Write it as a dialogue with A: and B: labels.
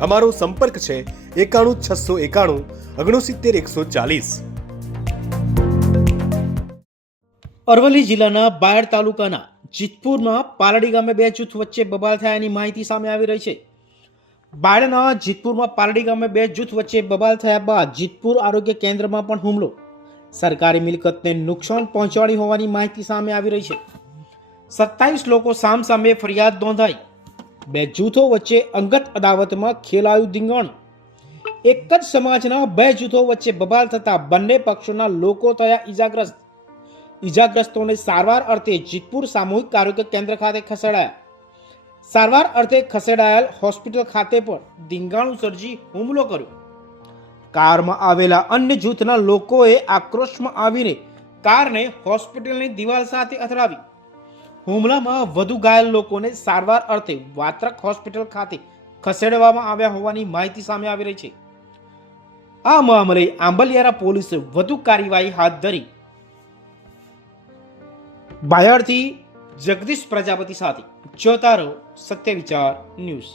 A: અમારો સંપર્ક છે એકાણું છસો એકાણું ઓગણસિત્તેર એકસો ચાલીસ.
B: અરવલ્લી જિલ્લાના બાયડ તાલુકાના જીતપુરમાં પાલડી ગામે બે જૂથ વચ્ચે બબાલ થયાની માહિતી સામે આવી રહી છે. બાયડના જીતપુરમાં પાલડી ગામે બે જૂથ વચ્ચે બબાલ થયા બાદ જીતપુર આરોગ્ય કેન્દ્રમાં પણ હુમલો. સરકારી મિલકતને નુકસાન પહોંચાડી હોવાની માહિતી સામે આવી રહી છે. સત્તાવીસ લોકો સામ સામે ફરિયાદ નોંધાઈ. બે જૂથો વચ્ચે અંગત અદાવતમાં ખેલાયું ધીંગણ. એક જ સમાજના બે જૂથો વચ્ચે બબાલ થતા બંને પક્ષોના લોકો થયા ઈજાગ્રસ્ત. ઈજાગ્રસ્તોને સારવાર અર્થે જીતપુર સામૂહિક આરોગ્ય કેન્દ્ર ખાતે ખસેડાયા. સારવાર અર્થે ખસેડાયેલ હોસ્પિટલ ખાતે પણ ધીંગાણું સર્જી હુમલો કર્યો. કારમાં આવેલા અન્ય જૂથના લોકોએ આક્રોશમાં આવીને કારને હોસ્પિટલની દિવાલ સાથે અથડાવી. હુમલામાં વધુ ઘાયલ લોકોને સારવાર અર્થે વાત્રક હોસ્પિટલ ખાતે ખસેડવામાં આવ્યા હોવાની માહિતી સામે આવી રહી છે. આ મામલે આંબલિયારા પોલીસે વધુ કાર્યવાહી હાથ ધરી. બાયડથી જગદીશ પ્રજાપતિ સાથે જોતા રહો સત્ય વિચાર ન્યૂઝ.